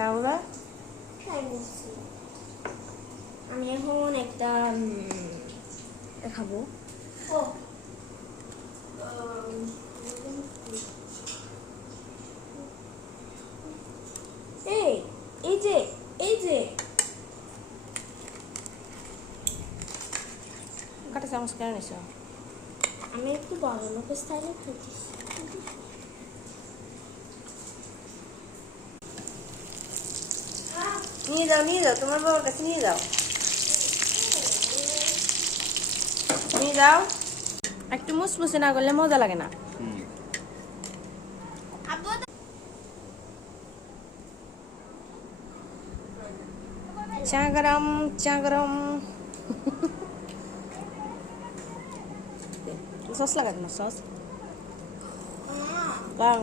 চাউরা আমি এখন একটা দেখাবো এই যে কাটা চামচ কেন নিছ আমি একটু বড় লোক স্টাইলে খাচ্ছি নিয়ে যাও তোমার বাবার কাছে নিয়ে যাও একটু মুসমুসে না করলে মজা লাগে না চা গরম সস লাগাত না সস গরম